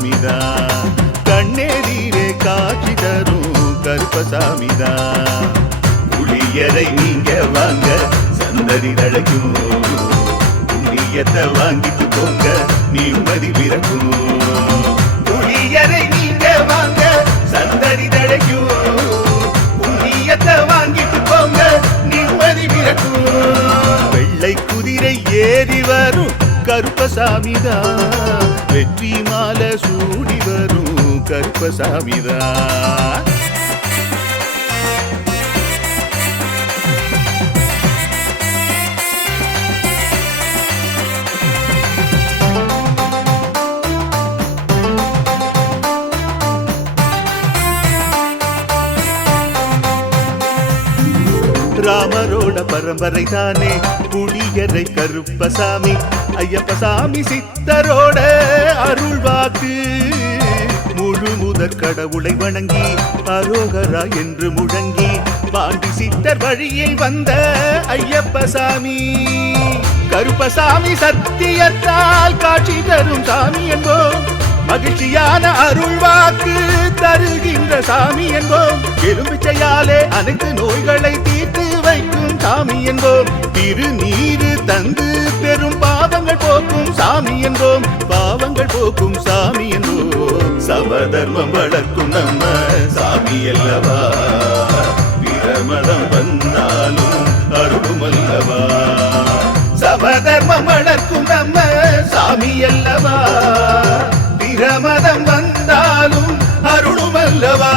கருப்பசாமிதான். கண்ணெதிரே காட்சி தரும் கருப்பசாமிதான். புளியரை நீங்க வாங்க சந்ததி தழைக்கும், புண்ணியத்தை வாங்கிட்டு போங்க நிம்மதி பிறக்கும். புளியரை நீங்க வாங்க சந்ததி தழைக்கும், புண்ணியத்தை வாங்கிட்டு போங்க நிம்மதி பிறக்கும். வெள்ளை குதிரை ஏறி வரும் கருப்பசாமிதான், வெற்றி மாலை சூடி வரும் கருப்பசாமிதான். ராமரோட பரம்பரை தானே புளியரை கருப்பசாமி. ஐயப்பசாமி சித்தரோட அருள்வாக்கு, முழு முதற் கடவுளை வணங்கி அரோகரா என்று முழங்கி பாண்டி சித்தர் வழியில் வந்த ஐயப்பசாமி. கருப்பசாமி சத்தியத்தால் காட்சி தரும் சாமி என்போம், மகிழ்ச்சியான அருள்வாக்கு தருகின்ற சாமி என்போம். எலும்பிச்சையாலே அனைத்து நோய்களை தீர்த்து வைக்கும் சாமி என்போம். திருநீரு தந்து பெரும் பாவங்கள் போக்கும் சாமி என்போம், பாவங்கள் போக்கும் சாமி என்போம். சமதர்மம் வளர்க்கும் நம்ம சாமி அல்லவா, பிரமதம் வந்தாலும் அருளும் அல்லவா. சமதர்மம் வளர்க்கும் நம்ம சாமி அல்லவா, பிரமதம் வந்தாலும் அருளும் அல்லவா.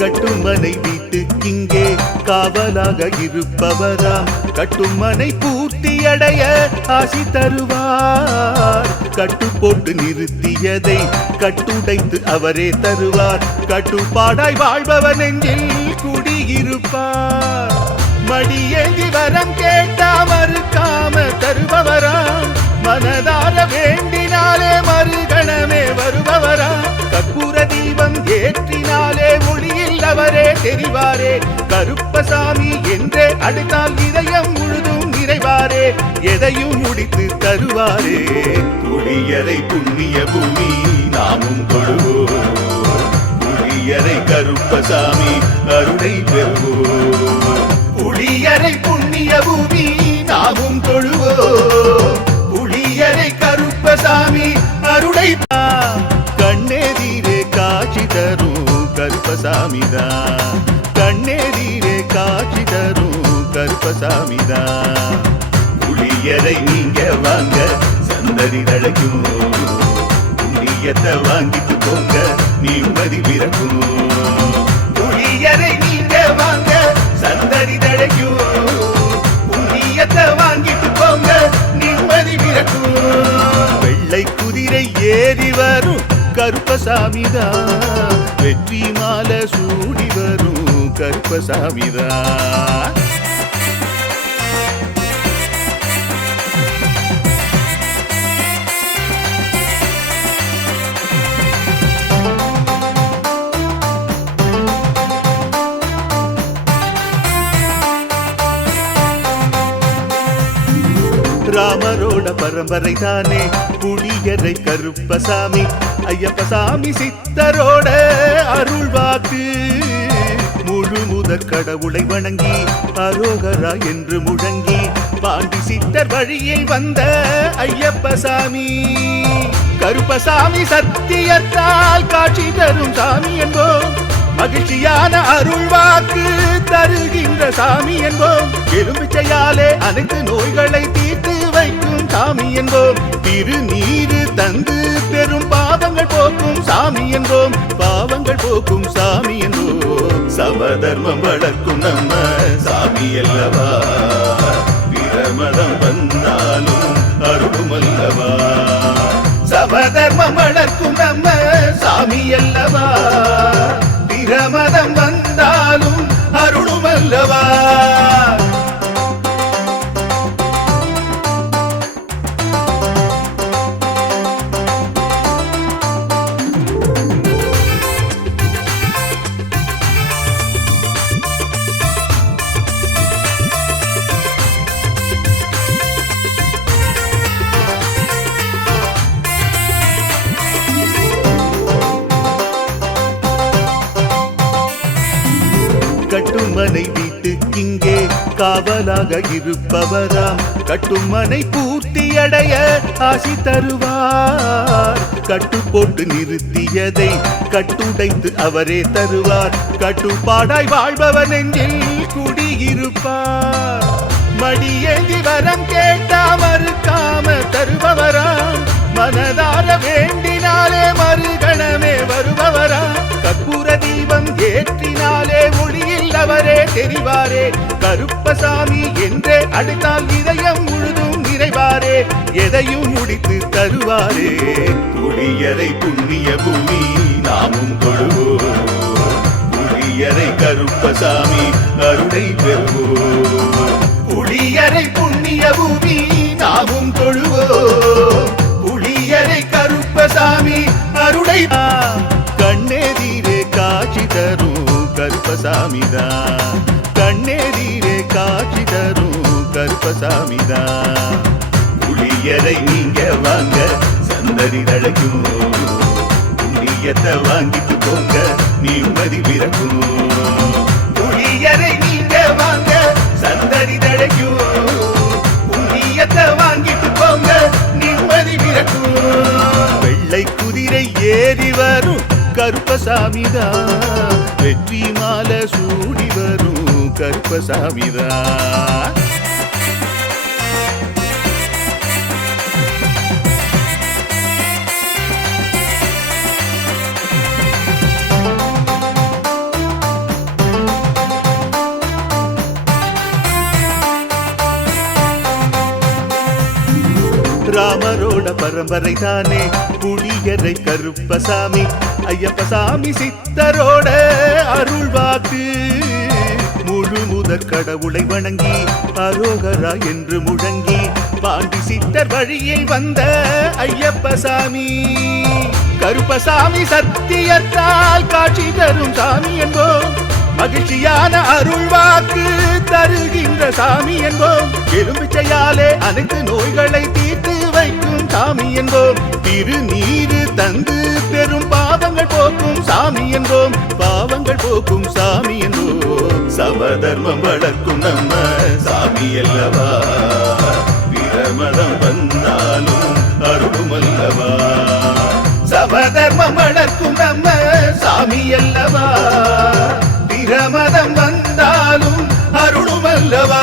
கட்டுமனை வீட்டுக்கிங்கே காவலாக இருப்பவராம், கட்டுமனை பூர்த்தியடைய ஆசி தருவார். கட்டு போட்டு நிறுத்தியதை கட்டுடைத்து அவரே தருவார். கட்டுப்பாடாய் வாழ்பவன் நெஞ்சில் குடியிருப்பார். மடியேந்தி வரம் கேட்டா மறுக்காம தருபவராம், மனதார வேண்டினாலே மறுகணமே வருபவரா. கற்பூர தீபம் ஏற்றினாலே ஒளியில் அவரே தெரிவாரே. கருப்பசாமி என்றே அழைத்தால் இதயம் முழுதும் நிறைவாரே, எதையும் முடித்து தருவாரே. புளியரை புண்ணிய பூமி நாமும் தொழுவோம், புளியரை கருப்பசாமி அருளை பெறுவோம். புளியரை புண்ணிய பூமி நாமும் தொழுவோம், புளியரை கருப்பசாமி அருளை. கண்ணெதிரே காட்சி தரும் கருப்பசாமிதான், கண்ணெதிரே காட்சி தரும் கருப்பசாமிதான். புளியரை நீங்க வாங்க சந்ததி தழைக்கும், புண்ணியத்தை வாங்கிட்டு போங்க நிம்மதி பிறக்கும். புளியரை நீங்க வாங்க சந்ததி தழைக்கும், புண்ணியத்தை வாங்கிட்டு போங்க நிம்மதி பிறக்கும். வெள்ளை குதிரை ஏறி வரும் கருப்பசாமிதான், வெற்றி மாலை சூடி வரும் கருப்பசாமிதான். ராமரோட பரம்பரை தானே புளியரை கருப்பசாமி. ஐயப்பசாமி சித்தரோட அருள்வாக்கு, முழு முதற் கடவுளை வணங்கி அரோகரா என்று முழங்கி பாண்டி சித்தர் வழியில் வந்த ஐயப்பசாமி. கருப்பசாமி சத்தியத்தால் காட்சி தரும் சாமி என்போம், மகிழ்ச்சியான அருள்வாக்கு தருகின்ற சாமி என்போம். எலும்பிச்சையாலே அனைத்து நோய்களை தீர்த்து வைக்கும் சாமி என்போம். திருநீரு தந்து பெரும் பாவங்கள் போக்கும் சாமி என்போம், பாவங்கள் போக்கும் சாமி என்போம். சமதர்மம் வளர்க்கும் நம்ம சாமி அல்லவா, பிரமதம் வந்தாலும் அருளும் அல்லவா. சமதர்மம் வளர்க்கும் நம்ம சாமி அல்லவா, கட்டுமனை வீட்டுக்கிங்கே காவலாக இருப்பவராம் கட்டுமனை பூர்த்தியடைய ஆசி தருவார் கட்டு போட்டு நிறுத்தியதை கட்டுடைத்து அவரே தருவார் கட்டுப்பாடாய் வாழ்பவர் நெஞ்சில் குடியிருப்பார் மடியேந்தி வரம் கேட்டா மறுக்காம தருபவராம் மனதார வேண்டினாலே மறுகணமே வருபவரா கற்பூர தீபம் ஏற்றினாலே ஒளியில் அவரே தெரிவாரே கருப்பசாமி என்றே அழைத்தால் இதயம் முழுதும் நிறைவாரே எதையும் முடித்து தருவாரே புளியரை புண்ணிய பூமி நாமும் தொழுவோம் புளியரை கருப்பசாமி அருளை பெறுவோம் புளியரை புண்ணிய பூமி நாமும் தொழுவோம் புளியரை கருப்பசாமி அருளை கண்ணெதிரே காட்சி தரும் கருப்பசாமிதான் கண்ணெதிரே காட்சி தரும் கருப்பசாமிதான் புளியரை நீங்க வாங்க சந்ததி தழைக்கும் புண்ணியத்தை வாங்கிட்டு போங்க நிம்மதி பிறக்கும் புளியரை நீங்க வாங்க சந்ததி தழைக்கும் புண்ணியத்தை வாங்கிட்டு போங்க நிம்மதி பிறக்கும் வெள்ளை குதிரை ஏறி வரும் கருப்பசாமிதான் வெற்றி மாலை சூடி வரும் கருப்பசாமிதான் ராமரோட பரம்பரை தானே புளியரை கருப்பசாமி ஐயப்பசாமி சித்தரோட அருள்வாக்கு முழு முதற் கடவுளை வணங்கி அரோகரா என்று முழங்கி பாண்டி சித்தர் வழியை வந்த ஐயப்பசாமி கருப்பசாமி சத்தியத்தால் காட்சி தரும் சாமி என்போம் மகிழ்ச்சியான அருள்வாக்கு தருகின்ற சாமி என்போம் எலும்பிச்சையாலே அனைத்து நோய்களை தீர்த்து வைக்கும் சாமி என்போம் திருநீரு தந்து பெரும் பாவங்கள் போக்கும் சாமி என்போம் பாவங்கள் போக்கும் சாமி என்போம் சமதர்மம் வளர்க்கும் நம்ம சாமி அல்லவா பிரமதம் வந்தாலும் அருளும் அல்லவா சமதர்மம் வளர்க்கும் நம்ம சாமி அல்லவா பிரமதம் வந்தாலும் அருளும் அல்லவா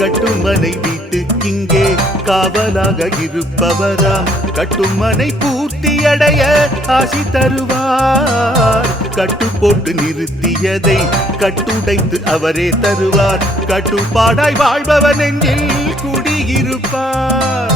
கட்டுமனை வீட்டுக்கிங்கே காவலாக இருப்பவராம் கட்டுமனை பூர்த்தியடைய ஆசி தருவார் கட்டு போட்டு நிறுத்தியதை கட்டுடைத்து அவரே தருவார் கட்டுப்பாடாய் வாழ்பவர் நெஞ்சில் குடியிருப்பார்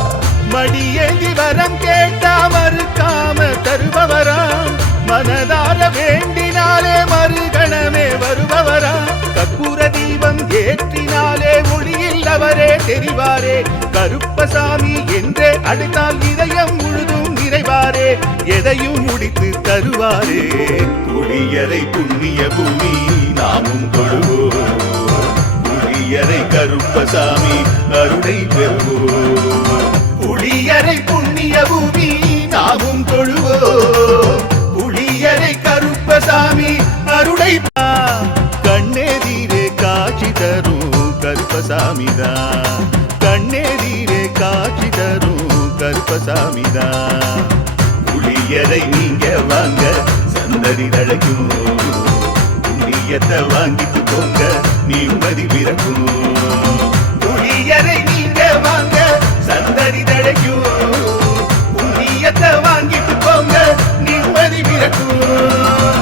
மடியேந்தி வரம் கேட்டா மறுக்காம தருபவராம் மனதார வேண்டினாலே மறுகணமே வருபவரா கற்பூர தீபம் ஏற்றினாலே ஒளியில் அவரே தெரிவாரே கருப்பசாமி என்றே அழைத்தால் இதயம் முழுதும் நிறைவாரே எதையும் முடித்து தருவாரே புளியரை புண்ணிய பூமி நாமும் தொழுவோம் புளியரை கருப்பசாமி அருளை பெறுவோம் புளியரை புண்ணிய பூமி நாமும் தொழுவோம் புளியரை கருப்பசாமி அருளை கண்ணெதிரே காட்சி தரும் கருப்பசாமிதான் கண்ணெதிரே காட்சி தரும் கருப்பசாமிதான் புளியரை நீங்க வாங்க சந்ததி தழைக்கும் புண்ணியத்தை வாங்கிட்டு போங்க நிம்மதி பிறக்கும் புளியரை நீங்க வாங்க சந்ததி தழைக்கும் புண்ணியத்தை வாங்கிட்டு போங்க நிம்மதி பிறக்கும்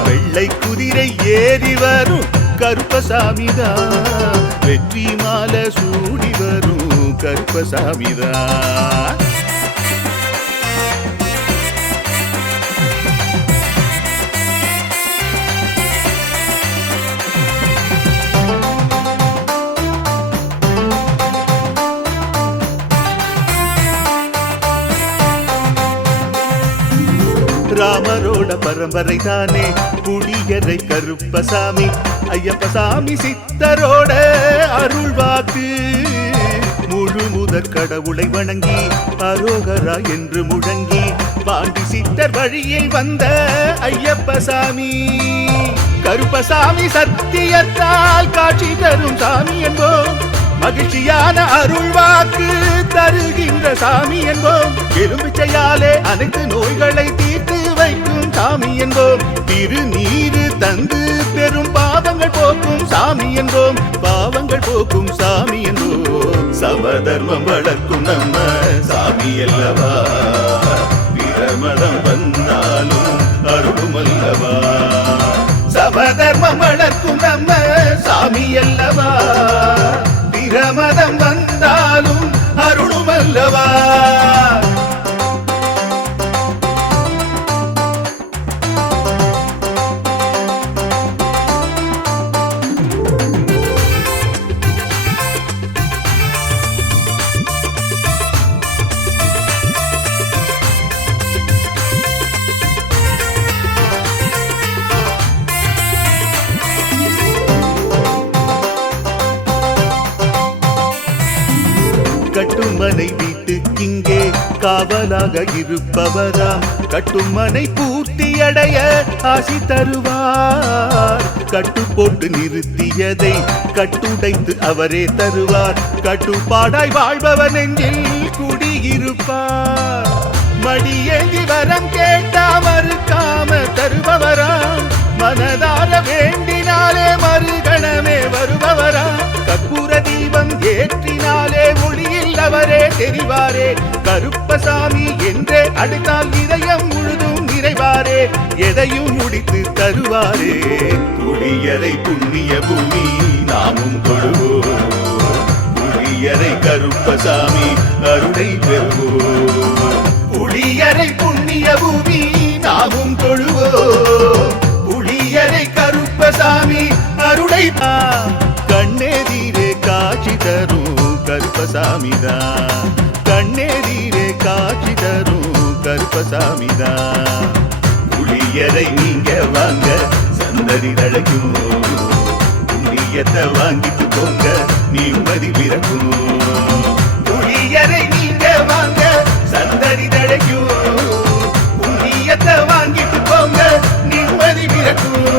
வெள்ளை குதிரை ஏறி வரும் கருப்பசாமிதான் வெற்றி மாலை சூடி வரும் கருப்பசாமிதான் ராமரோட பரம்பரை தானே குடியரை கருப்பசாமி ஐயப்பசாமி சித்தரோட அருள்வாக்கு முழு முதற் கடவுளை வணங்கி அரோகரா என்று முழங்கி பாண்டி சித்தர் வழியில் வந்த ஐயப்பசாமி கருப்பசாமி சத்தியத்தால் காட்சி தரும் சாமி என்போம் மகிழ்ச்சியான அருள்வாக்கு தருகின்ற சாமி என்போம் எலும்பிச்சையாலே அனைத்து நோய்களை தீர்த்து வைக்கும் சாமி என்போம் திருநீரு தந்து பெரும் பாவங்கள் போக்கும் சாமி என்போம் பாவங்கள் போக்கும் சாமி என்போம் சமதர்மம் வளர்க்கும் நம்ம சாமி அல்லவா பிரமதம் வந்தாலும் அருளும் அல்லவா சமதர்மம் வளர்க்கும் நம்ம சாமி அல்லவா பிரமதம் வந்தாலும் அருளும் அல்லவா கட்டுமனை வீட்டுக்கிங்கே காவலாக இருப்பவராம் கட்டுமனை பூர்த்தியடைய ஆசி தருவார் கட்டு போட்டு நிறுத்தியதை கட்டுடைத்து அவரே தருவார் கட்டுப்பாடாய் வாழ்பவன் நெஞ்சில் குடியிருப்பார் மடியேந்தி வரம் கேட்டா மறுக்காம தருபவராம் மனதார வேண்டினாலே மறுகணமே வருபவராம் கற்பூர தீபம் ஏற்றினாலே ஒளியில் அவரே தெரிவாரே கருப்பசாமி என்றே அழைத்தால் இதயம் முழுதும் நிறைவாரே எதையும் முடித்து தருவாரே குடியரை புண்ணிய பூமி நாமும் தொழுவோம் குடியரை கருப்பசாமி அருளை பெறுவோம் குடியரை புண்ணிய பூமி நாமும் தொழுவோம் குடியரை கருப்பசாமி அருளை கண்ணெதிரே காட்சி தரும் கருப்பசாமிதான் கண்ணெதிரே காட்சி தரும் கருப்பசாமிதான் குளியரை நீங்க வாங்க சந்ததி தழைக்கும் புண்ணியத்தை வாங்கிட்டு போங்க நிம்மதி பிறக்கும் குளியரை நீங்க வாங்க சந்ததி தழைக்கும் புண்ணியத்தை வாங்கிட்டு போங்க நிம்மதி பிறக்கும்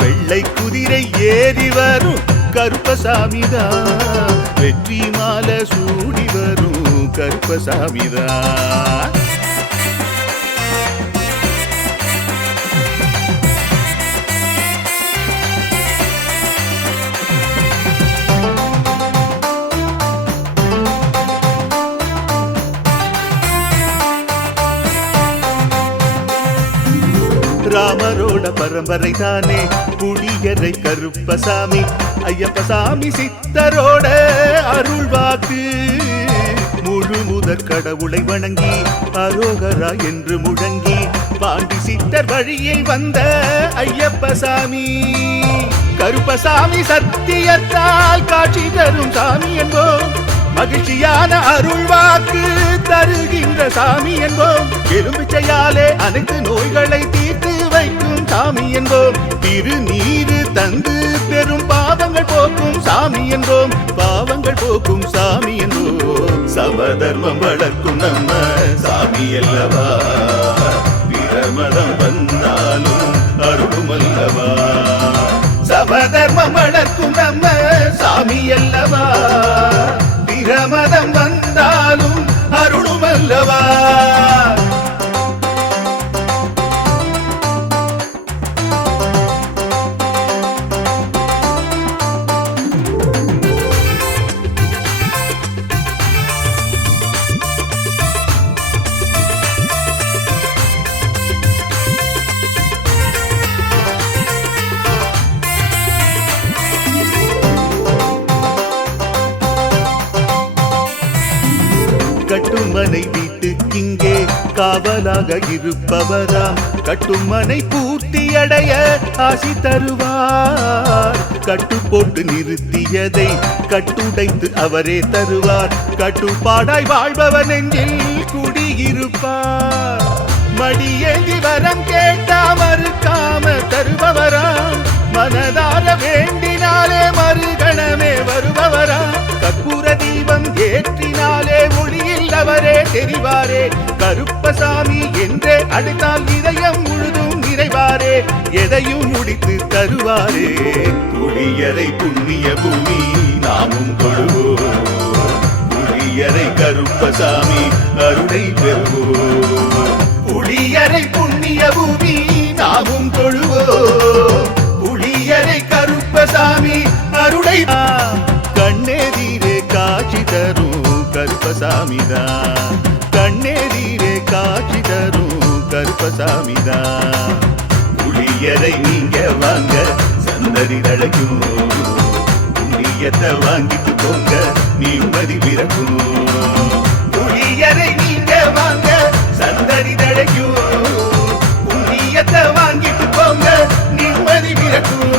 வெள்ளை குதிரை ஏறி வரும் கருப்பசாமிதான் வெற்றி மாலை சூடி வரும் கருப்பசாமிதான் ராமரோட பரம்பரை தானே குடியரை கருப்பசாமி ஐயப்பசாமி சித்தரோட அருள்வாக்கு முழு முதற் கடவுளை வணங்கி அரோகரா என்று முழங்கி பாண்டி சித்தர் வழியில் வந்த ஐயப்பசாமி கருப்பசாமி சத்தியத்தால் காட்சி தரும் சாமி என்போம் மகிழ்ச்சியான அருள்வாக்கு தருகின்ற சாமி என்போம் எலும்பிச்சையாலே அனைத்து நோய்களை தீர்த்து வைக்கும் சாமி என்போம் திருநீரு தந்து பெரும் பாவங்கள் போக்கும் சாமி என்போம் பாவங்கள் போக்கும் சாமி என்போம் சமதர்மம் வளர்க்கும் நம்ம சாமி அல்லவா பிரமதம் வந்தாலும் அருளும் அல்லவா சமதர்மம் வளர்க்கும் நம்ம சாமி அல்லவா பிரமதம் வந்தாலும் அருளும் அல்லவா கட்டுமனை வீட்டுக்கிங்கே காவலாக இருப்பவராம் கட்டுமனை பூர்த்தியடைய ஆசி தருவார் கட்டு போட்டு நிறுத்தியதை கட்டுடைத்து அவரே தருவார் கட்டுப்பாடாய் வாழ்பவன் நெஞ்சில் குடியிருப்பார் மடியேந்தி வரம் கேட்டா மறுக்காம தருபவராம், மனதார வேண்டினாலே மறுகணமே வருபவராம், கற்பூர தீபம் ஏற்றினாலே ஒளியில் அவரே தெரிவாரே, கருப்பசாமி என்றே அழைத்தால் இதயம் முழுதும் நிறைவாரே, எதையும் முடித்து தருவாரே. புளியரை புண்ணிய பூமி நாமும் தொழுவோம், புளியரை கருப்பசாமி அருளை பெறுவோம். புளியரை புண்ணிய பூமி நாமும் தொழுவோம், புளியரை கருப்பசாமி அருளை. கண்ணெதிரே காட்சி தரும் கருப்பசாமிதான், கண்ணெதிரே காட்சி தரும் கருப்பசாமிதான். புளியரை நீங்க வாங்க சந்ததி தழைக்கும், புண்ணியத்தை வாங்கிட்டு போங்க நிம்மதி பிறக்கும். புளியரை நீங்க வாங்க சந்ததி தழைக்கும், புண்ணியத்தை வாங்கிட்டு போங்க நிம்மதி பிறக்கும்.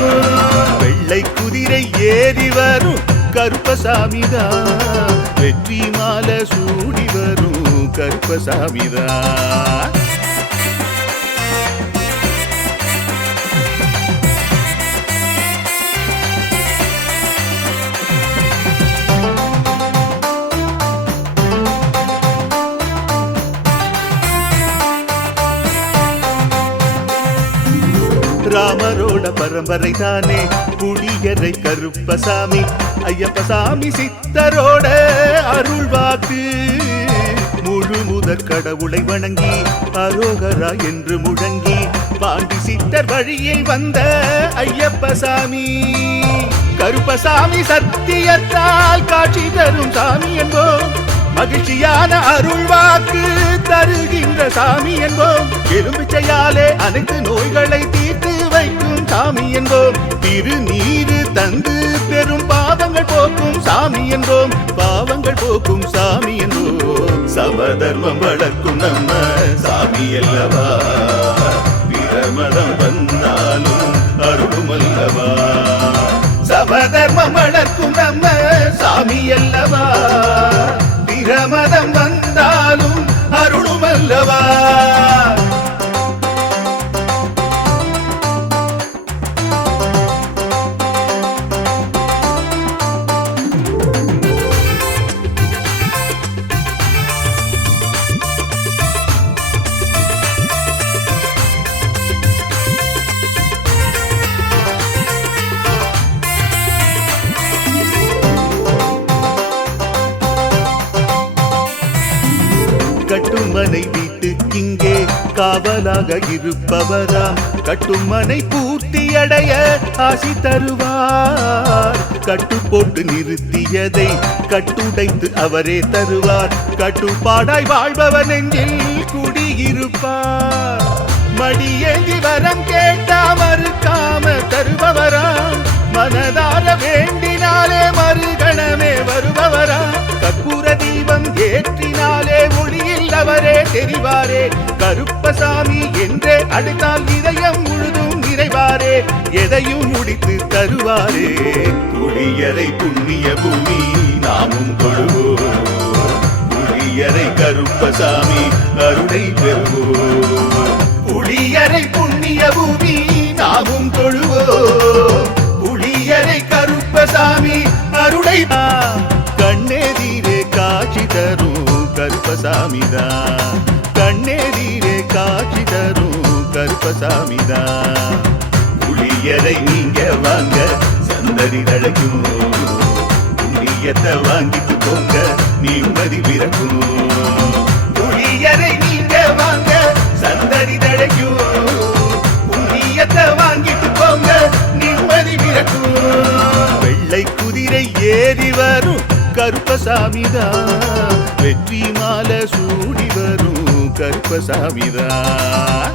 வெள்ளை குதிரை ஏறி வரும் கருப்பசாமிதான், வெற்றி மாலை சூடி வரும் கருப்பசாமிதான். ராமரோட பரம்பரை தானே புளியரை கருப்பசாமி, ஐயப்பசாமி சித்தரோட அருள்வாக்கு. முழு முதற் கடவுளை வணங்கி அரோகரா என்று முழங்கி பாண்டி சித்தர் வழியில் வந்த ஐயப்பசாமி, கருப்பசாமி சத்தியத்தால் காட்சி தரும் சாமி என்போம், மகிழ்ச்சியான அருள்வாக்கு தருகின்ற சாமி என்போம், எலும்பிச்சையாலே அனைத்து நோய்களை தீர்த்து வைக்கும் சாமி என்போம், திருநீரு தந்து பெரும் பாவங்கள் போக்கும் சாமி என்போம், பாவங்கள் போக்கும் சாமி என்போம். சமதர்மம் வளர்க்கும் நம்ம சாமி அல்லவா, பிரமதம் வந்தாலும் அருளும் அல்லவா, சமதர்மம் வளர்க்கும் நம்ம சாமி அல்லவா, பிரமதம் வந்தாலும் அருளும் அல்லவா. கட்டுமனை வீட்டுக்கிங்கே காவலாக இருப்பவராம், கட்டுமனை பூர்த்தியடைய ஆசி தருவார், கட்டு போட்டு நிறுத்தியதை கட்டுடைத்து அவரே தருவார், கட்டுப்பாடாய் வாழ்பவர் நெஞ்சில் குடியிருப்பார், மடியேந்தி வரம் கேட்டா மறுக்காம தருபவராம், மனதார வேண்டினாலே மறுகணமே வருபவராம், கற்பூர தீபம் ஏற்றினாலே ஒளியில் அவரே தெரிவாரே, கருப்பசாமி என்றே அழைத்தால் இதயம் முழுதும் நிறைவாரே, எதையும் முடித்து தருவாரே. புளியரை புண்ணிய பூமி நாமும் தொழுவோம், புளியரை கருப்பசாமி அருளை பெறுவோம். புளியரை புண்ணிய பூமி நாமும் தொழுவோம், புளியரை கருப்பசாமி அருளை. கண்ணெதிரே காட்சி தரும் கருப்பசாமிதான், கண்ணெதிரே காட்சி தரும் கருப்பசாமிதான். புளியரை நீங்க வாங்க சந்ததி தழைக்கும், புண்ணியத்தை வாங்கிட்டு போங்க நிம்மதி பிறக்கும். புளியரை நீங்க வாங்க சந்ததி தழைக்கும், புண்ணியத்தை வாங்கிட்டு போங்க நிம்மதி பிறக்கும். வெள்ளை குதிரை ஏறி வரும் கருப்பசாமிதான், வெற்றி மாலை சூடி வரும் கருப்பசாமிதான்.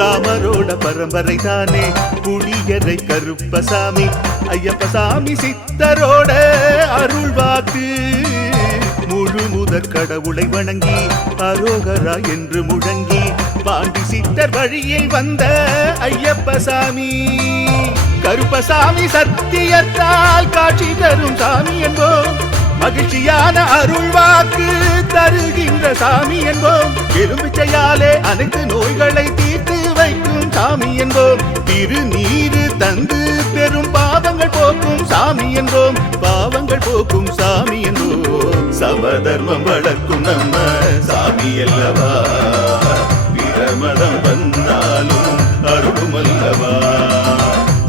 ராமரோட பரம்பரை தானே புளியரை கருப்பசாமி, ஐயப்பசாமி சித்தரோட அருள்வாக்கு. முழு முதற் கடவுளை வணங்கி அரோகரா என்று முழங்கி பாண்டி சித்தர் வழியில் வந்த ஐயப்ப சாமி. கருப்பசாமி சத்தியத்தால் காட்சி தரும் சாமி என்போம். மகிழ்ச்சியான அருள் வாக்கு தருகின்ற சாமி என்போம். எலும்பிச்சையாலே அனைத்து நோய்களை தீர்த்து வைக்கும் சாமி என்போம். திருநீரு தந்து பெரும் பாவங்கள் போக்கும் சாமி என்போம். பாவங்கள் போக்கும் சாமி என்போம். சமதர்மம் வளர்க்கும் நம்ம சாமி அல்லவா. பிரமதம் வந்தாலும் அருளும் அல்லவா.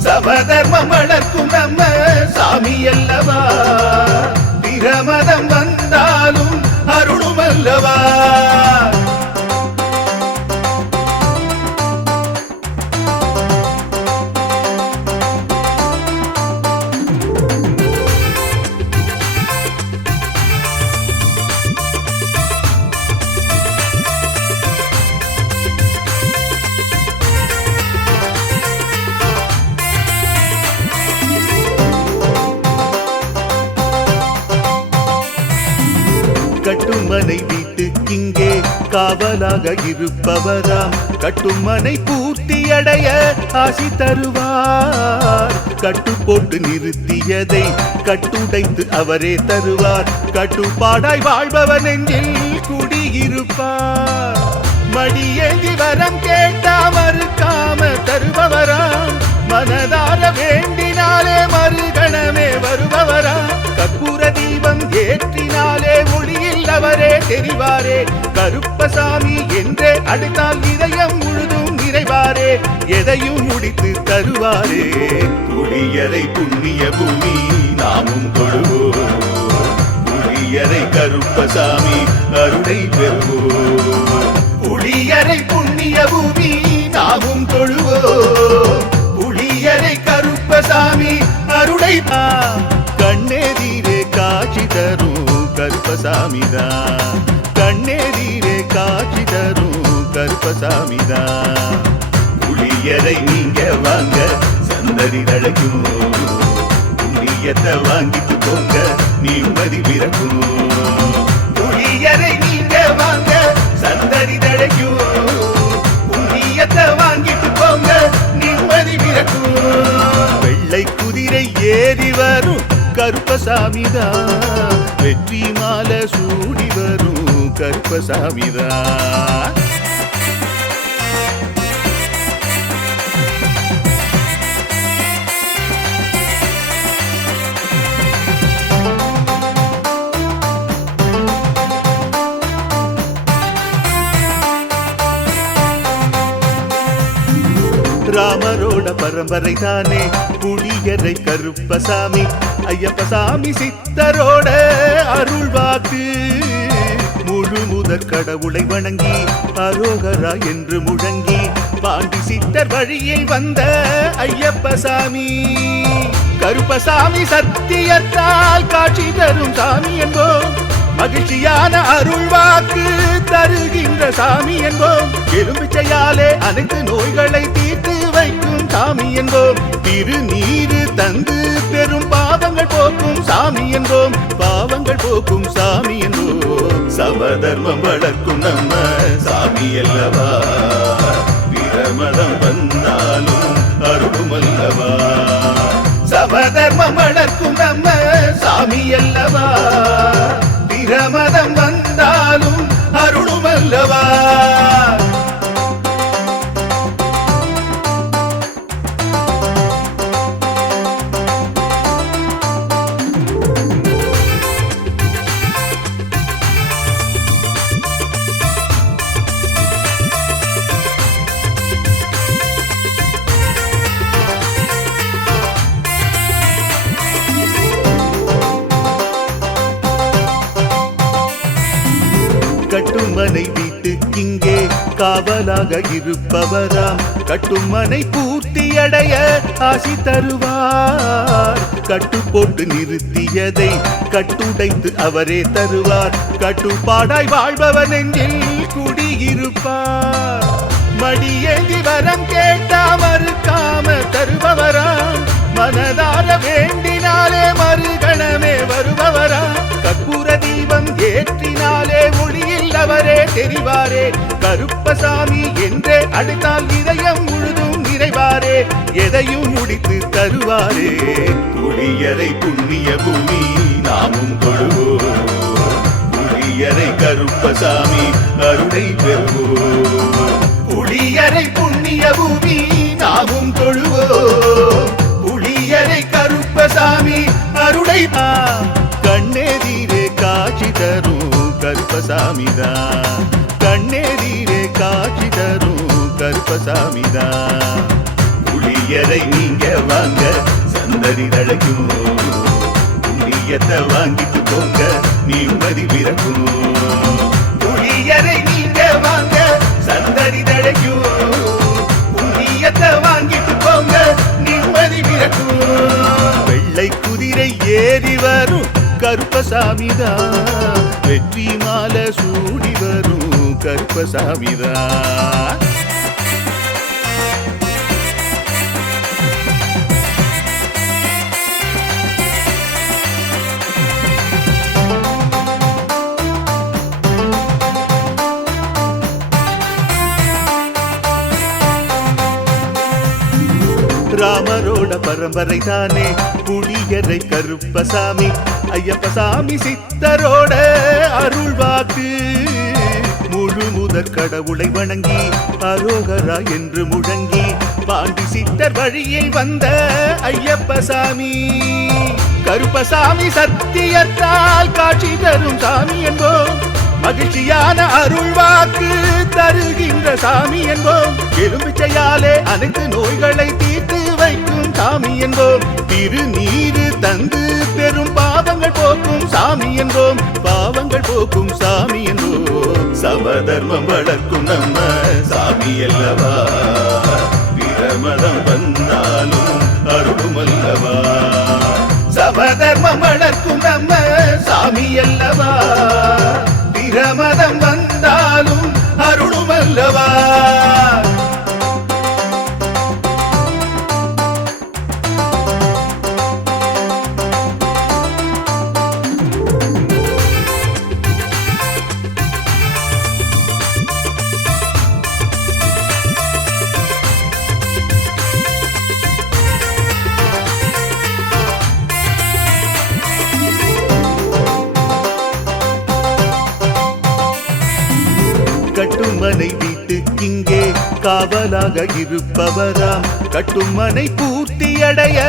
சமதர்மம் வளர்க்கும் நம்ம சாமி அல்லவா. பிரமதம் வந்தாலும் அருளும் அல்லவா. கட்டுமனை வீட்டுக்கிங்கே காவலாக இருப்பவராம். கட்டுமனை பூர்த்தியடைய ஆசி தருவார். கட்டு போட்டு நிறுத்தியதை கட்டுடைத்து அவரே தருவார். கட்டுப்பாடாய் வாழ்பவன் நெஞ்சில் குடியிருப்பார். மடியேந்தி வரம் கேட்டா மறுக்காம தருபவராம். மனதார வேண்டினாலே மறுகணமே வருபவராம். கற்பூர தீபம் ஏற்றினாலே ஒளியில் அவரே தெரிவாரே. கருப்பசாமி என்றே அழைத்தால் இதயம் முழுதும் நிறைவாரே. எதையும் முடித்து தருவாரே. புளியரை புண்ணிய பூமி நாமும் தொழுவோம். புளியரை கருப்பசாமி அருளை பெறுவோம். புளியரை புண்ணிய பூமி நாமும் தொழுவோம். புளியரை கருப்பசாமி அருளை கண்ணெதிரே காட்சி தரும் கருப்பசாமிதான். கண்ணெதிரே காட்சி தரும் கருப்பசாமிதான். புளியரை நீங்க வாங்க சந்ததி தழைக்கும். புண்ணியத்தை வாங்கிட்டு போங்க நிம்மதி பிறக்கும். புளியரை நீங்க வாங்க சந்ததி தழைக்கும். புண்ணியத்தை வாங்கிட்டு போங்க நிம்மதி பிறக்கும். வெள்ளை குதிரை ஏறி வரும் கருப்பசாமிதான். வெற்றி மாலை சூடி வரும் கருப்பசாமிதான். ராமரோட பரம்பரை தானே புளியரை கருப்பசாமி. ஐயப்பசாமி சித்தரோட அருள் வாக்கு. முழு முதற் கடவுளை வணங்கி அரோகரா என்று முழங்கி பாண்டி சித்தர் வழியில் வந்த ஐயப்பசாமி. கருப்பசாமி சத்தியத்தால் காட்சி தரும் சாமி என்போம். மகிழ்ச்சியான அருள் வாக்கு தருகின்ற சாமி என்போம். எலும்பிச்சையாலே அனைத்து நோய்களை தீர்த்து வைக்கும் சாமி என்போம். திருநீரு தந்து பெரும் பாவங்கள் போக்கும் சாமி என்போம். பாவங்கள் போக்கும் சாமி என்போம். சமதர்மம் வளர்க்கும் நம்ம சாமி அல்லவா. பிரமதம் வந்தாலும் அருளும் அல்லவா. சமதர்மம் வளர்க்கும் நம்ம சாமி அல்லவா. பிரமதம் வந்தாலும் அருளும் அல்லவா. கட்டுமனை வீட்டுக்கிங்கே காவலாக இருப்பவராம். கட்டுமனை பூர்த்தியடைய ஆசி தருவார். கட்டு போட்டு நிறுத்தியதை கட்டுடைத்து அவரே தருவார். கட்டுப்பாடாய் வாழ்பவன் நெஞ்சில் குடியிருப்பார். மடியேந்தி வரம் கேட்டா மறுக்காம தருபவராம். மனதார வேண்டினாலே மறுகணமே வருபவராம். கற்பூர தீபம் ஏற்றினாலே ஒளியில் அவரே தெரிவாரே கருப்பசாமி என்றே அழைத்தால் இதயம் முழுதும் நிறைவாரே எதையும் முடித்து தருவாரே புளியரை புண்ணிய பூமி நாமும் தொழுவோம் புளியரை கருப்பசாமி அருளை பெறுவோம் புளியரை புண்ணிய பூமி நாமும் தொழுவோம் புளியரை கருப்பசாமி அருளை கண்ணெதிரே காட்சி தரும் கருப்பசாமிதான் கண்ணெதிரே காட்சி தரும் கருப்பசாமிதான் புளியரை நீங்க வாங்க சந்ததி தழைக்கும் புண்ணியத்தை வாங்கிட்டு போங்க நிம்மதி பிறக்கும் புளியரை நீங்க வாங்க சந்ததி தழைக்கும் புண்ணியத்தை வாங்கிட்டு போங்க நிம்மதி பிறக்கும் வெள்ளை குதிரை ஏறி வரும் கருப்பசாமிதான் வெற்றி மாலை சூடி வரும் கருப்பசாமிதான் ராமரோட பரம்பரை தானே புளியரை கருப்பசாமி ஐயப்பசாமி சித்தரோட அருள் வாக்கு முழு முதற் கடவுளை வணங்கி அரோகரா என்று முழங்கி பாண்டி சித்தர் வழியில் வந்த ஐயப்பசாமி கருப்பசாமி சத்தியத்தால் காட்சி தரும் சாமி என்போம் மகிழ்ச்சியான அருள் வாக்கு தருகின்ற சாமி என்போம் எலுமிச்சையாலே அனைத்து நோய்களை தீர்த்து வைக்கும் சாமி என்போம் திருநீரு தந்து பெரும் பாவங்கள் போக்கும் சாமி என்போம் பாவங்கள் போக்கும் சாமி என்போம் சமதர்மம் வளர்க்கும் நம்ம சாமி அல்லவா பிரமதம் வந்தாலும் அருளும் அல்லவா சமதர்மம் வளர்க்கும் நம்ம சாமி அல்லவா பிரமதம் வந்தாலும் அருளும் அல்லவா கட்டுமனை வீட்டுக்கிங்கே காவலாக இருப்பவராம் கட்டுமனை பூர்த்தியடைய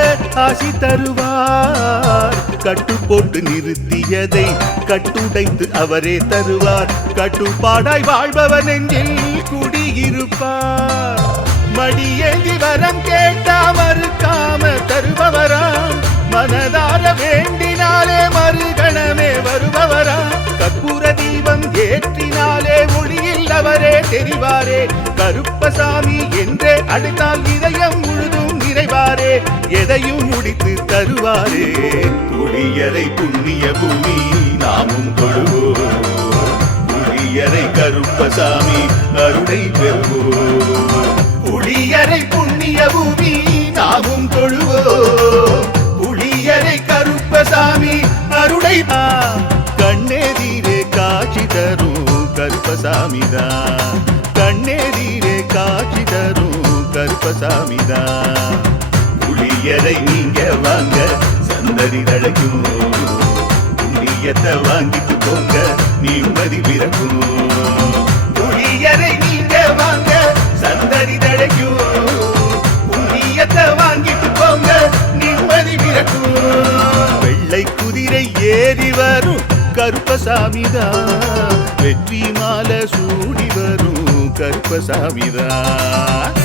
ஆசி தருவார் கட்டு போட்டு நிறுத்தியதை கட்டுடைத்து அவரே தருவார் கட்டுப்பாடாய் வாழ்பவன் நெஞ்சில் குடியிருப்பார் மடியேந்தி வரம் கேட்டா மறுக்காம தருபவராம் மனதார வேண்டினாலே மறுகணமே வருபவராம் கற்பூர தீபம் ஏற்றினாலே ஒளியில் அவரே தெரிவாரே கருப்பசாமி என்றே அழைத்தால் இதயம் முழுதும் நிறைவாரே எதையும் முடித்து தருவாரே புளியரை புண்ணிய பூமி நாமும் தொழுவோம் புளியரை கருப்பசாமி அருளை பெறுவோம் புளியரை புண்ணிய பூமி நாமும் தொழுவோம் புளியரை கருப்பசாமி அருளை கண்ணெதிரே காட்சி தரும் கருப்பசாமிதான் கண்ணெதிரே காட்சி தரும் கருப்பசாமிதான் புளியரை நீங்க வாங்க சந்ததி தழைக்கும் புண்ணியத்தை வாங்கிட்டு போங்க நிம்மதி பிறக்கும் புளியரை நீங்க வாங்க சந்ததி தழைக்கும் புண்ணியத்தை வாங்கிட்டு போங்க நிம்மதி பிறக்கும் வெள்ளை குதிரை ஏறி வரும் கருப்பசாமிதான் வெற்றி மாலை சூடி வரும் கருப்பசாமிதான்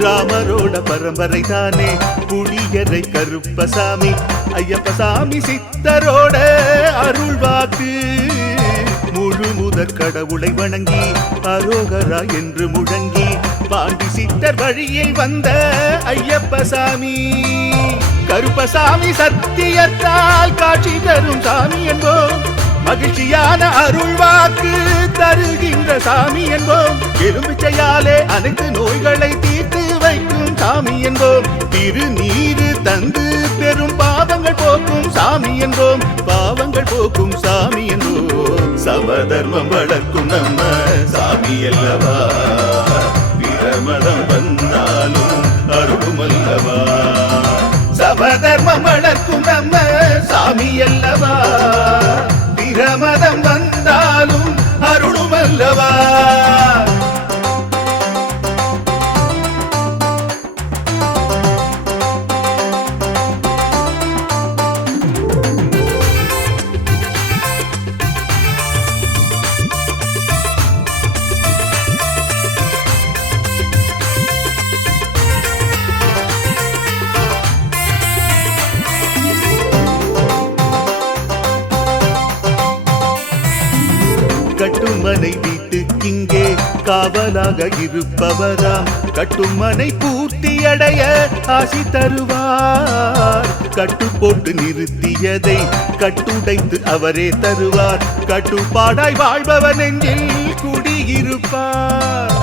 ராமரோட பரம்பரை தானே புளியரை கருப்பசாமி ஐயப்பசாமி சித்தரோட அருள் வாக்கு முழு முத முதற் கடவுளை வணங்கி அரோகரா என்று முழங்கி பாண்டி சித்தர் வழியில் வந்த ஐயப்ப சாமி கருப்பசாமி சத்தியத்தால் காட்சி தரும் சாமி என்போம் மகிழ்ச்சியான அருள் வாக்கு தருகின்ற சாமி என்போம் எலும்பிச்சையாலே அனைத்து நோய்களை தீர்த்து வைக்கும் சாமி என்போம் திருநீரு தந்து பெரும் பாவங்கள் போக்கும் சாமி என்போம் பாவங்கள் போக்கும் சாமி என்போம் சமதர்மம் வளர்க்கும் நம்ம சாமி அல்லவா பிரமதம் வந்தாலும் அருளும் அல்லவா சமதர்மம் வளர்க்கும் நம்ம சாமி அல்லவா பிரமதம் வந்தாலும் அருளும் அல்லவா கட்டுமனை வீட்டுக்கிங்கே காவலாக இருப்பவராம் கட்டுமனை பூர்த்தி அடைய ஆசி தருவார் கட்டு போட்டு நிறுத்தியதை கட்டுடைத்து அவரே தருவார் கட்டுப்பாடாய் வாழ்பவர் நெஞ்சில் குடியிருப்பார்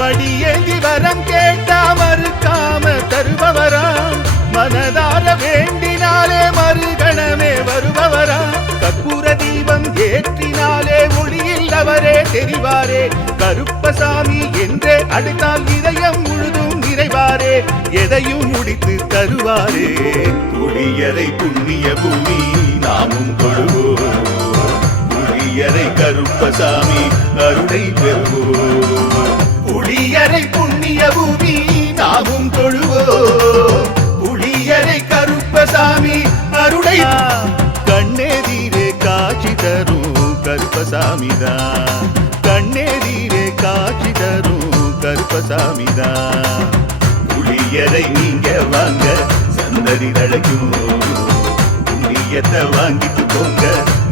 மடியேந்தி வரம் கேட்டா மறுக்காம தருபவராம் மனதார வேண்டினாலே மறுகணமே வருபவராம் கற்பூர தீபம் ஏற்றினாலே ஒளியில் அவரே தெரிவாரே கருப்பசாமி என்றே அழைத்தால் இதயம் முழுதும் நிறைவாரே எதையும் முடித்து தருவாரே புளியரை புண்ணிய பூமி நாமும் கொள்வோம் புளியரை கருப்பசாமி அருளை பெறுவோம் புளியரை புண்ணிய பூமி நாமும் தொழுவோம் புளியரை கருப்பசாமி அருளை கண்ணெதிரே காட்சி தரும் கருப்பசாமிதான் கண்ணெதிரே காட்சி தரும் கருப்பசாமிதான் புளியரை நீங்க வாங்க சந்ததி தழைக்கும் புண்ணியத்தை வாங்கிட்டு போங்க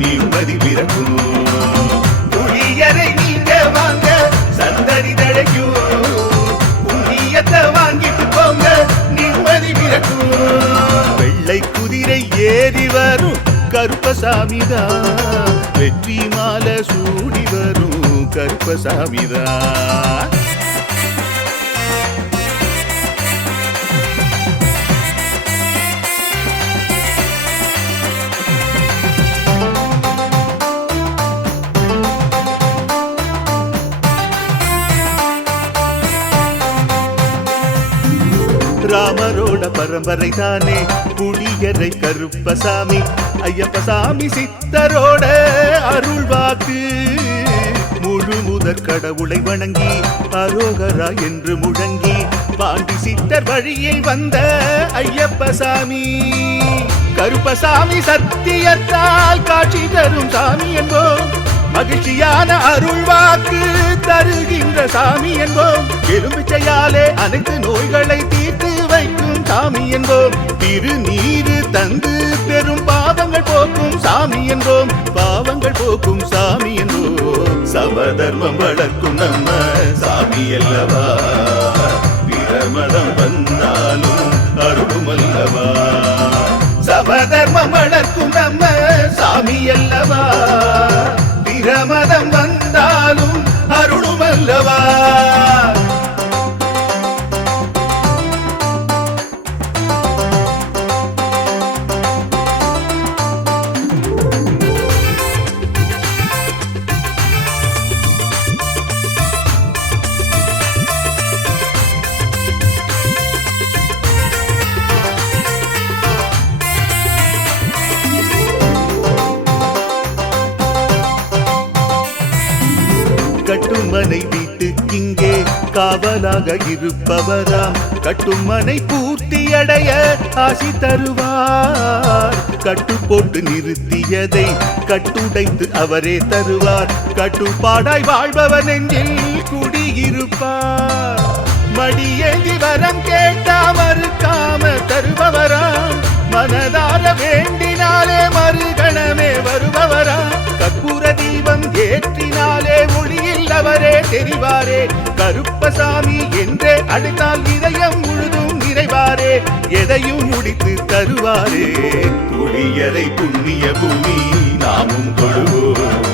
நிம்மதி பிறக்கும் புளியரை நீங்க வாங்க சந்ததி தழைக்கும் புண்ணியத்தை வாங்கிட்டு போங்க நிம்மதி பிறக்கும் வெள்ளை குதிரை ஏறி வரும் கருப்பசாமிதான் வெற்றி மாலை சூடி வரும் கருப்பசாமிதான் ராமரோட பரம்பரை தானே புளியரை கருப்பசாமி ஐயப்பசாமி சித்தரோட அருள் வாக்கு முழு முதற் கடவுளை வணங்கி அரோகரா என்று முழங்கி பாண்டி சித்தர் வழியில் வந்த ஐயப்பசாமி கருப்பசாமி சத்தியத்தால் காட்சி தரும் சாமி என்போம் மகிழ்ச்சியான அருள் வாக்கு தருகின்ற சாமி என்போம் எலும்பிச்சையாலே அனைத்து நோய்களை தீர்த்து வைக்கும் சாமி என்போம் திருநீரு தந்து பெரும் பாவங்கள் போக்கும் சாமி என்போம் பாவங்கள் போக்கும் சாமி என்போம் சமதர்மம் வளர்க்கும் நம்ம சாமி அல்லவா பிரமதம் வந்தாலும் அருளும் அல்லவா சமதர்மம் வளர்க்கும் நம்ம சாமி அல்லவா பிரமதம் வந்தாலும் அருளும் அல்லவா கட்டுமனை வீட்டுக்கிங்கே காவலாக இருப்பவராம் கட்டுமனை பூர்த்தி அடைய ஆசி தருவார் கட்டு போட்டு நிறுத்தியதை கட்டுடைத்து அவரே தருவார் கட்டுப்பாடாய் வாழ்பவர் நெஞ்சில் குடியிருப்பார் மடியேந்தி வரம் கேட்டா மறுக்காம தருபவராம் மனதார வேண்டினாலே மறுகணமே வருபவராம் கற்பூர தீபம் ஏற்றினாலே தெரிவாரே. கருப்பசாமி என்றே அழைத்தால் இதயம் முழுதும் நிறைவாரே. எதையும் முடித்து தருவாரே. புளியரை புண்ணிய பூமி நாமும் தொழுவோம்.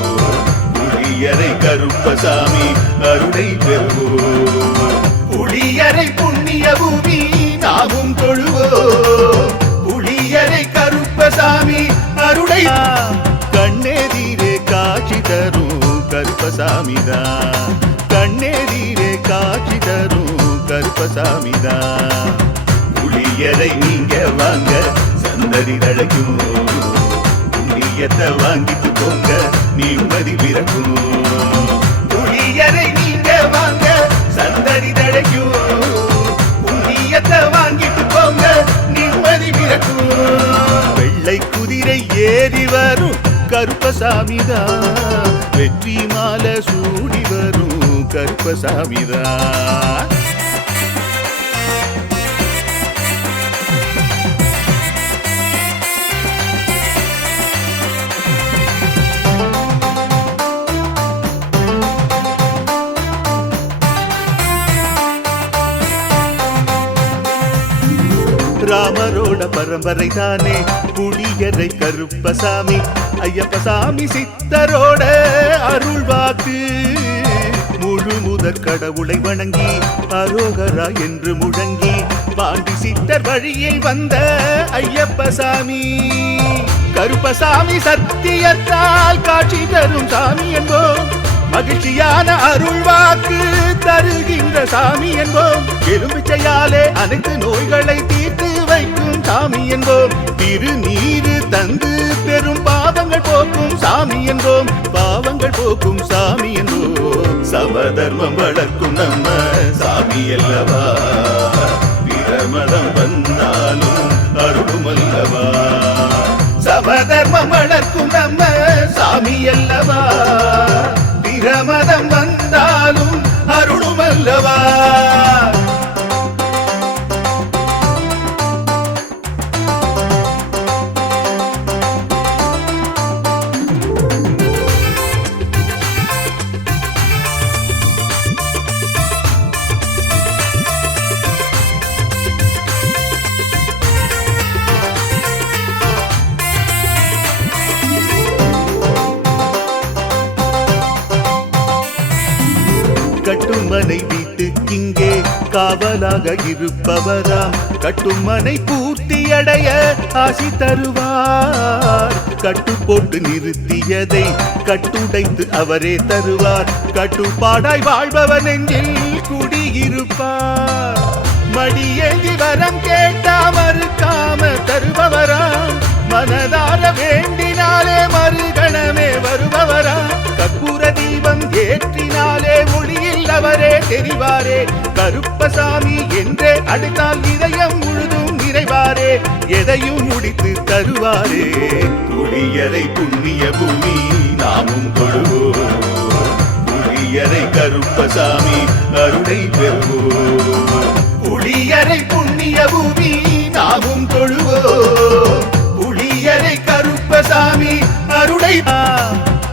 புளியரை கருப்பசாமி அருளை பெறுவோம். புளியரை புண்ணிய பூமி நாமும் தொழுவோம். புளியரை கருப்பசாமி அருளை. கண்ணெதிரே காட்சி தரும் கருப்பசாமிதான். கண்ணெதிரே காட்சி தரும் கருப்பசாமிதான். புளியரை நீங்க வாங்க சந்ததி தழைக்கும். புண்ணியத்தை வாங்கிட்டு போங்க நிம்மதி பிறக்கும். புளியரை நீங்க வாங்க சந்ததி தழைக்கும். புண்ணியத்தை வாங்கிட்டு போங்க நிம்மதி பிறக்கும். வெள்ளை குதிரை ஏறி வரும் கருப்பசாமிதான். வெற்றி மாலை சூடி வரும் கருப்பசாமிதான். ராமரோட பரம்பரை தானே புளியரை கருப்பசாமி. ஐயப்பசாமி சித்தரோட அருள்வாக்கு. முழு முதற் கடவுளை வணங்கி அரோகரா என்று முழங்கி பாண்டி சித்தர் வழியில் வந்த ஐயப்பசாமி. கருப்பசாமி சத்தியத்தால் காட்சி தரும் சாமி என்போம். மகிழ்ச்சியான அருள்வாக்கு தருகின்ற சாமி என்போம். எலும்பிச்சையாலே அனைத்து நோய்களை தீர்த்து வைக்கும் சாமி என்போம். திருநீரு தந்து பெரும் பாவங்கள் போக்கும் சாமி என்போம். பாவங்கள் போக்கும் சாமி என்போம். சமதர்மம் வளர்க்கும் நம்ம சாமி அல்லவா. பிரமதம் வந்தாலும் அருளும் அல்லவா. சமதர்மம் வளர்க்கும் நம்ம சாமி அல்லவா. பிரமதம் வந்தாலும் அருளும் அல்லவா. கட்டுமனை வீட்டுக்கிங்கே காவலாக இருப்பவராம். கட்டுமனை பூர்த்தியடைய ஆசி தருவார். கட்டு போட்டு நிறுத்தியதை கட்டுடைத்து அவரே தருவார். கட்டுப்பாடாய் வாழ்பவன் நெஞ்சில் குடியிருப்பார். மடியேந்தி வரம் கேட்டா மறுக்காம தருபவராம். மனதார வேண்டினாலே மறுகணமே வருபவரா. கற்பூர தீபம் ஏற்றினாலே ஒளியில் அவரே தெரிவாரே. கருப்பசாமி என்றே அழைத்தால் இதயம் முழுதும் நிறைவாரே. எதையும் முடித்து தருவாரே. புளியரை புண்ணிய பூமி நாமும் தொழுவோம். புளியரை கருப்பசாமி அருளை பெறுவோம். புளியரை புண்ணிய பூமி நாமும் தொழுவோம். புளியரை கருப்பசாமி அருளை.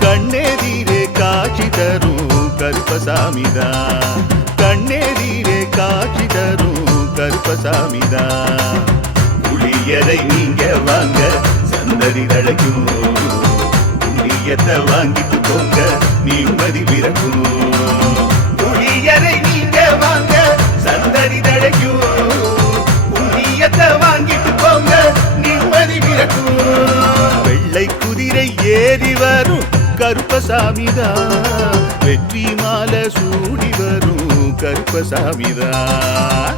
கண்ணெதிரே காட்சி தரும் கருப்பசாமிதான். கண்ணெதிரே காட்சி தரும் கருப்பசாமிதான். புளியரை நீங்க வாங்க சந்ததி தழைக்கும். புண்ணியத்தை வாங்கிட்டு போங்க நிம்மதி பிறக்கும். புளியரை நீங்க வாங்க சந்ததி தழைக்கும். புண்ணியத்தை வாங்கிட்டு போங்க நிம்மதி பிறக்கும். வெள்ளை குதிரை ஏறி வரும் கருப்பசாமிதான். வெற்றி மாலை சூடி வரும் கருப்பசாமிதான்.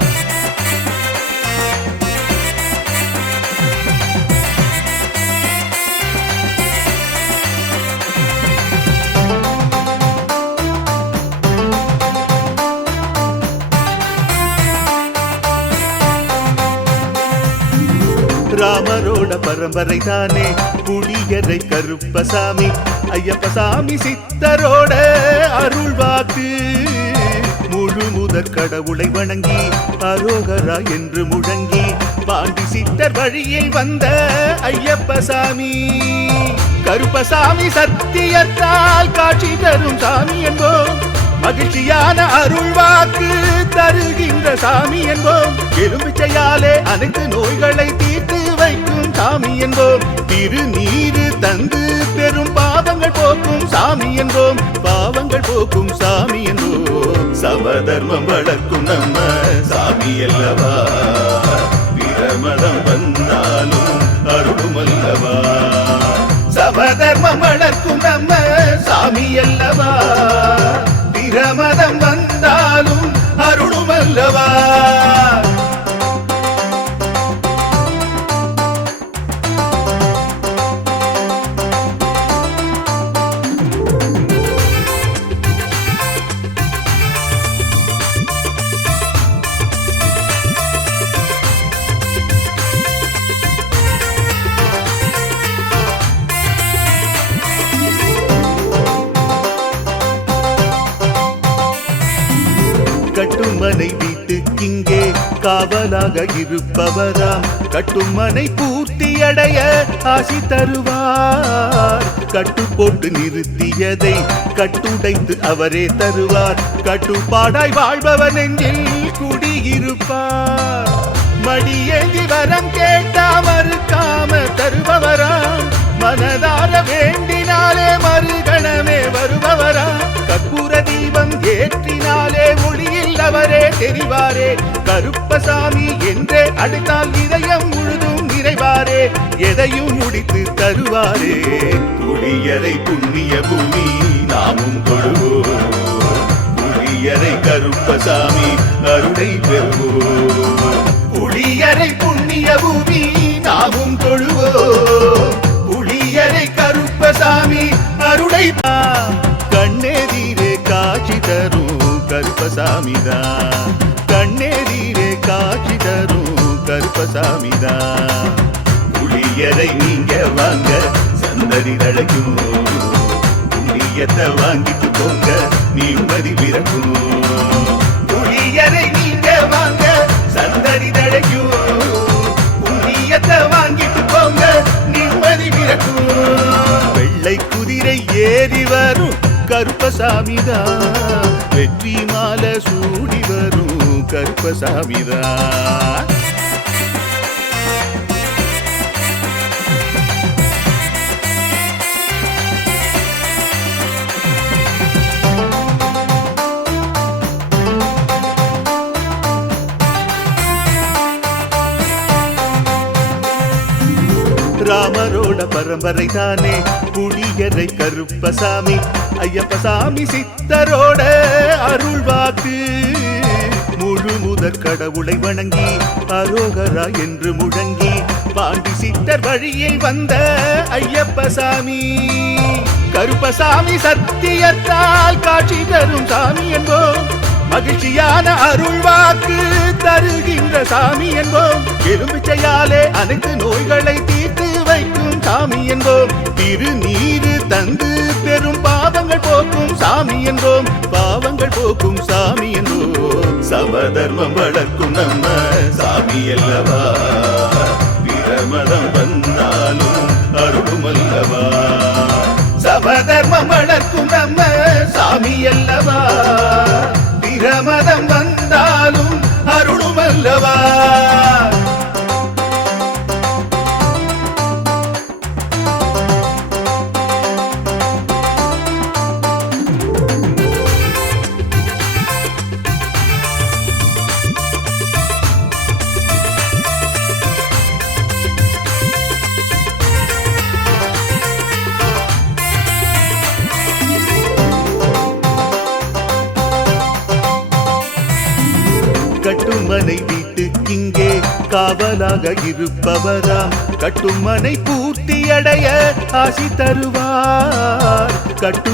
ராமரோட பரம்பரை தானே புளியரை கருப்பசாமி. ஐயப்பசாமி சித்தரோட அருள்வாக்கு. முழு முதற் கடவுளை வணங்கி அரோகரா என்று முழங்கி பாண்டி சித்தர் வழியில் வந்த ஐயப்பசாமி. கருப்பசாமி சத்தியத்தால் காட்சி தரும் சாமி என்போம். மகிழ்ச்சியான அருள்வாக்கு தருகின்ற சாமி என்போம். எலும்பிச்சையாலே அனைத்து நோய்களை தீர்த்து வைக்கும் சாமி என்போம். திருநீரு தந்து பெரும் பாவங்கள் போக்கும் சாமி என்போம். பாவங்கள் போக்கும் சாமி என்போம். சமதர்மம் வளர்க்கும் நம்ம சாமி அல்லவா. பிரமதம் வந்தாலும் அருளும் அல்லவா. சமதர்மம் வளர்க்கும் நம்ம சாமி அல்லவா. பிரமதம் வந்தாலும் அருளும் அல்லவா. கட்டுமனை வீட்டுக்கிங்கே காவலாக இருப்பவராம். கட்டுமனை பூர்த்தியடைய ஆசி தருவார். கட்டு போட்டு நிறுத்தியதை கட்டுடைத்து அவரே தருவார். கட்டுப்பாடாய் வாழ்பவர் நெஞ்சில் குடியிருப்பார். மடியேந்தி வரம் கேட்டா மறுக்காம தருபவராம். மனதார வேண்டினாலே மறுகணமே வருபவராம். கற்பூர தீபம் ஏற்றினாலே ஒளியில் அவரே தெரிவாரே. கருப்பசாமி என்றே அழைத்தால் இதயம் முழுதும் நிறைவாரே. எதையும் முடித்து தருவாரே. குடியரை புண்ணிய பூமி நாமும் தொழுவோம். குடியரை கருப்பசாமி அருளை பெறுவோம். குடியரை புண்ணிய பூமி நாமும் தொழுவோம். குடியரை கருப்பசாமி அருளை கண்ணெதிரே காட்சி தரும் கருப்பசாமிதான். கண்ணெதிரே காட்சி தரும் கருப்பசாமிதான். புளியரை நீங்க வாங்க சந்ததி தழைக்கும். புண்ணியத்தை வாங்கிட்டு போங்க நிம்மதி பிறக்கும். புளியரை நீங்க வாங்க சந்ததி தழைக்கும். புண்ணியத்தை வாங்கிட்டு போங்க நிம்மதி பிறக்கும். வெள்ளை குதிரை ஏறி வரும் கருப்பசாமிதான். வெற்றி மாலை சூடி வரும் கருப்பசாமிதான். ராமரோட பரம்பரை தானே புளியரை கருப்பசாமி. ஐயப்பசாமி சித்தரோட அருள்வாக்கு. முழு முதற் கடவுளை வணங்கி அரோகரா என்று முழங்கி பாண்டி சித்தர் வழியில் வந்த ஐயப்பசாமி. கருப்பசாமி சத்தியத்தால் காட்சி தரும் சாமி என்போம். மகிழ்ச்சியான அருள்வாக்கு தருகின்ற சாமி என்போம். எலும்பிச்சையாலே அனைத்து நோய்களை தீர்த்து வைக்கும் சாமி என்போம். திருநீரு தந்து பெரும் பாவங்கள் போக்கும் சாமி என்போம். பாவங்கள் போக்கும் சாமி என்போம். சமதர்மம் வளர்க்கும் நம்ம சாமி அல்லவா. பிரமதம் வந்தாலும் அருளும் அல்லவா. சமதர்மம் வளர்க்கும் நம்ம சாமி அல்லவா. பிரமதம் வந்தாலும் அருளும் அல்லவா. கட்டுமனை வீட்டுக்கிங்கே காவலாக இருப்பவராம். கட்டுமனை பூர்த்தியடைய ஆசி தருவார். கட்டு